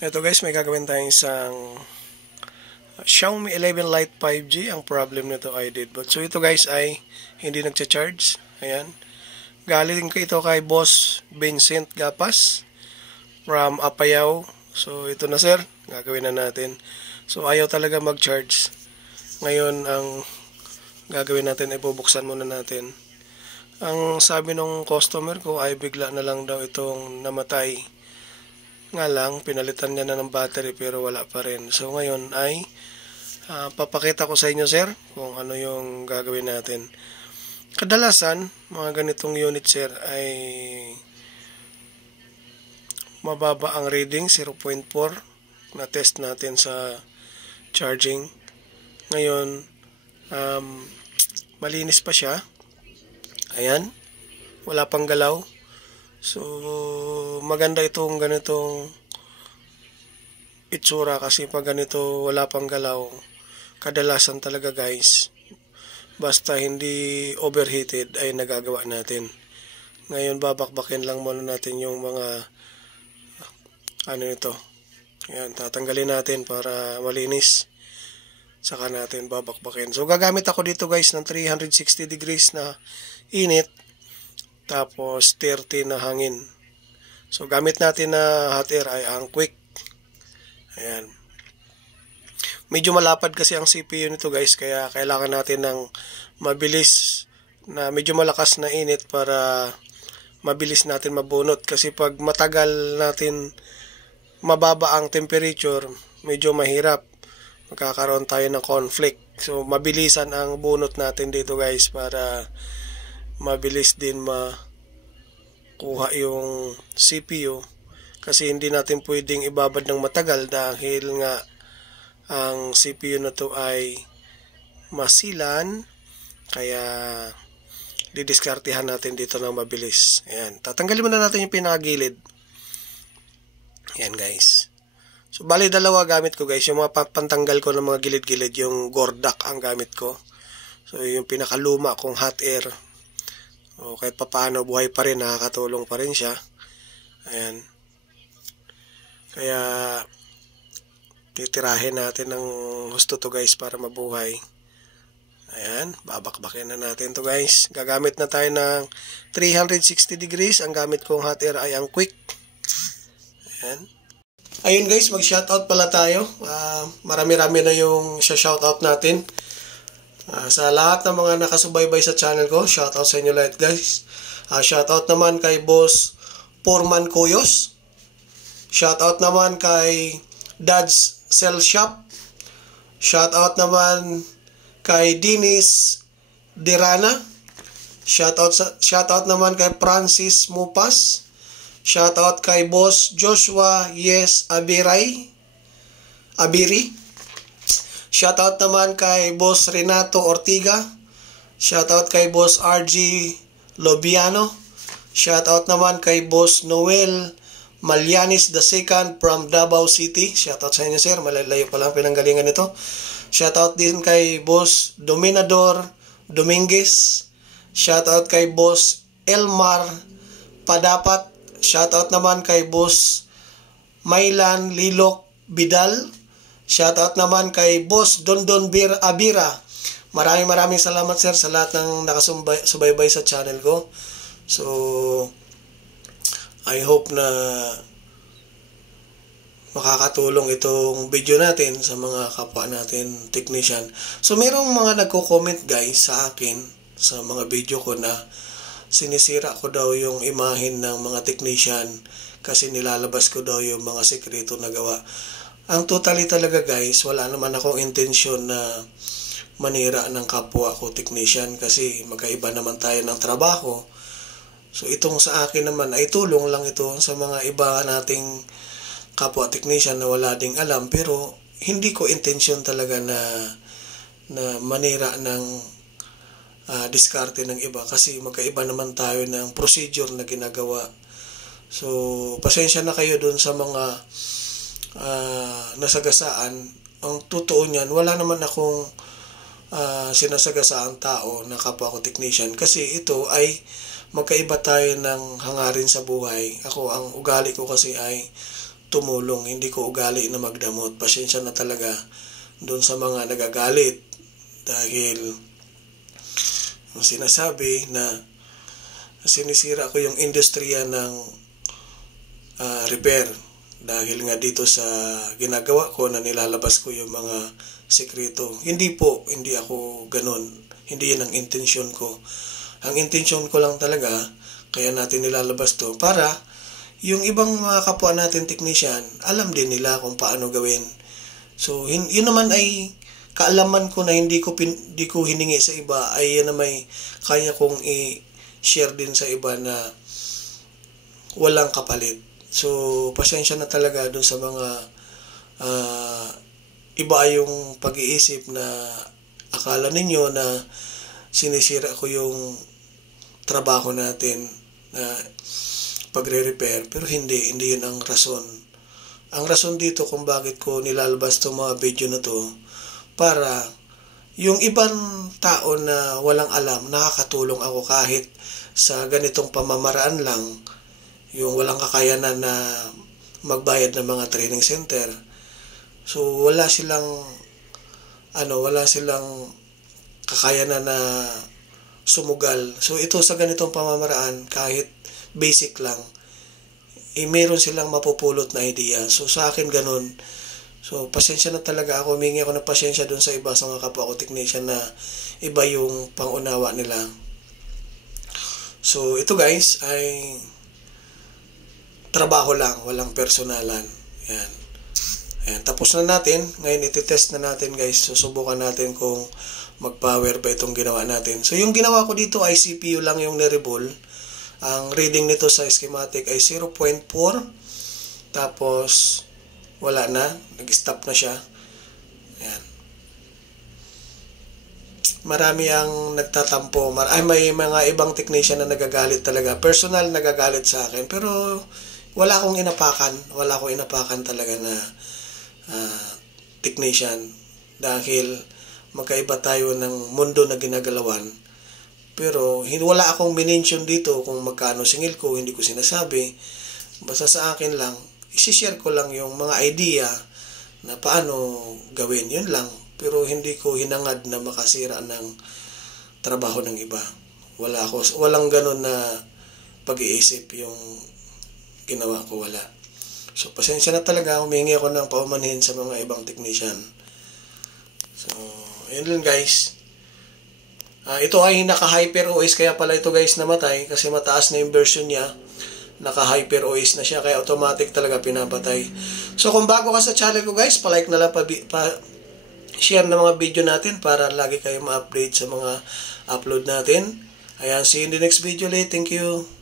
Ito guys, may gagawin tayong isang Xiaomi 11 Lite 5G. Ang problem nito ay deadbolt. So ito guys ay hindi nagcha-charge. Ayan. Galing ko ito kay Boss Vincent Gapas from Apayao. So ito na sir, gagawin na natin. So ayaw talaga mag-charge. Ngayon ang gagawin natin ay bubuksan muna natin. Ang sabi ng customer ko ay bigla na lang daw itong namatay. Nga lang, pinalitan niya na ng battery pero wala pa rin. So ngayon ay papakita ko sa inyo sir kung ano yung gagawin natin. Kadalasan, mga ganitong unit sir ay mababa ang reading, 0.4 na test natin sa charging. Ngayon, malinis pa siya. Ayan, wala pang galaw. So, maganda itong ganitong itsura kasi pag ganito wala pang galaw, kadalasan talaga guys, basta hindi overheated ay nagagawa natin. Ngayon, babakbakin lang muna natin yung mga ano ito. Ayan, tatanggalin natin para malinis. Saka natin babakbakin. So, gagamit ako dito guys ng 360 degrees na init. Tapos 30 na hangin. So gamit natin na hot air ay ang quick. Ayan. Medyo malapad kasi ang CPU nito guys, kaya kailangan natin ng mabilis na medyo malakas na init para mabilis natin mabunot. Kasi pag matagal natin mababa ang temperature, medyo mahirap. Magkakaroon tayo ng conflict. So mabilisan ang bunot natin dito guys para mabilis din makuha yung CPU kasi hindi natin pwedeng ibabad ng matagal dahil nga ang CPU na to ay masilan, kaya didiskartehan natin dito ng mabilis. Ayan, tatanggalin muna natin yung pinakagilid. Ayan guys. So bali dalawa gamit ko guys, yung mga pantanggal ko ng mga gilid-gilid, yung Gordak ang gamit ko. So yung pinakaluma kong hot air. O kahit papaano buhay pa rin, nakakatulong pa rin siya. Ayan. Kaya titirahin natin ng husto to guys para mabuhay. Ayan, babakbakin na natin to guys. Gagamit na tayo ng 360 degrees. Ang gamit kong hot air ay ang quick. Ayan. Ayun guys, mag-shoutout pala tayo. Marami-rami na yung shoutout natin. Sa lahat ng mga nakasubaybay sa channel ko, shoutout sa inyo lahat guys. Shoutout naman kay Boss Porman Koyos. Shoutout naman kay Dad's Cell Shop. Shoutout naman kay Dinis Dirana. Shoutout naman kay Francis Mupas. Shoutout kay Boss Joshua Yes Abiri. Shoutout naman kay Boss Renato Ortiga. Shoutout kay Boss RG Lobiano. Shoutout naman kay Boss Noel Malyanis II from Davao City. Shoutout sa inyo sir, malalayo pa lang pinanggalingan nito. Shoutout din kay Boss Dominador Dominguez. Shoutout kay Boss Elmar Padapat. Shoutout naman kay Boss Mailan Lilok Bidal. Shoutout naman kay Boss Dondon Bir Abira. Maraming salamat sir sa lahat ng nakasubaybay sa channel ko. So, I hope na makakatulong itong video natin sa mga kapwa natin technician. So, mayroong mga nagko-comment guys sa akin sa mga video ko na sinisira ko daw yung imahen ng mga technician kasi nilalabas ko daw yung mga sekreto na gawa. Ang totally talaga guys, wala naman akong intensyon na manira ng kapwa ko technician kasi magkaiba naman tayo ng trabaho. So itong sa akin naman ay tulong lang ito sa mga iba nating kapwa technician na wala ding alam, pero hindi ko intensyon talaga na manira ng diskarte ng iba kasi magkaiba naman tayo ng procedure na ginagawa. So pasensya na kayo dun sa mga nasagasaan. Ang totoo niyan, wala naman akong sinasagasaang tao na kapwa ko technician kasi ito ay magkaiba tayo ng hangarin sa buhay. Ako, ang ugali ko kasi ay tumulong. Hindi ko ugali na magdamot. Pasensya na talaga doon sa mga nagagalit dahil sinasabi na sinisira ko yung industriya ng repair dahil nga dito sa ginagawa ko na nilalabas ko yung mga sekreto. Hindi po, hindi ako ganun. Hindi yun ang intensyon ko. Ang intensyon ko lang talaga, kaya natin nilalabas to para yung ibang mga kapwa natin technician, alam din nila kung paano gawin. So, yun naman ay kaalaman ko na hindi ko hiningi sa iba, ay yan na may kaya kong i-share din sa iba na walang kapalit. So, pasensya na talaga dun sa mga iba yung pag-iisip na akala ninyo na sinisira ko yung trabaho natin na pagre-repair, pero hindi yun ang rason. Ang rason dito kung bakit ko nilalabas itong mga video na to, para yung ibang tao na walang alam, nakakatulong ako kahit sa ganitong pamamaraan lang, yung walang kakayanan na magbayad ng mga training center. So wala silang kakayanan na sumugal. So ito sa ganitong pamamaraan, kahit basic lang, meron silang mapupulot na idea. So sa akin ganun. So pasensya na talaga ako, humingi ako ng pasensya dun sa iba, sa mga kapwa ko technician na iba yung pangunawa nila. So ito guys ay trabaho lang, walang personalan. Yan. Ayan, tapos na natin. Ngayon iti-test na natin guys. Susubukan natin kung mag-power ba itong ginawa natin. So yung ginawa ko dito ay CPU lang yung niribol. Ang reading nito sa schematic ay 0.4. Tapos wala na, nag-stop na siya. Ayan. Marami ang nagtatampo. May mga ibang technician na nagagalit talaga. Personal nagagalit sa akin. Pero wala akong inapakan talaga na technician. Dahil magkaiba tayo ng mundo na ginagalawan. Pero wala akong minention dito kung magkano singil ko, hindi ko sinasabi. Basta sa akin lang, isi-share ko lang yung mga idea na paano gawin. Yun lang. Pero hindi ko hinangad na makasira ng trabaho ng iba. Walang ganun na pag-iisip yung ginawa ko, wala. So, pasensya na talaga. Humingi ako ng paumanhin sa mga ibang technician. So, yun lang guys. Ito ay naka-Hyper OS, kaya pala ito guys namatay kasi mataas na yung version niya. Naka-Hyper OS na siya, kaya automatic talaga pinapatay. So kung bago ka sa channel ko guys, pa-like na lang, share na mga video natin para lagi kayo ma-update sa mga upload natin. Ayan, see you in the next video ulit. Thank you.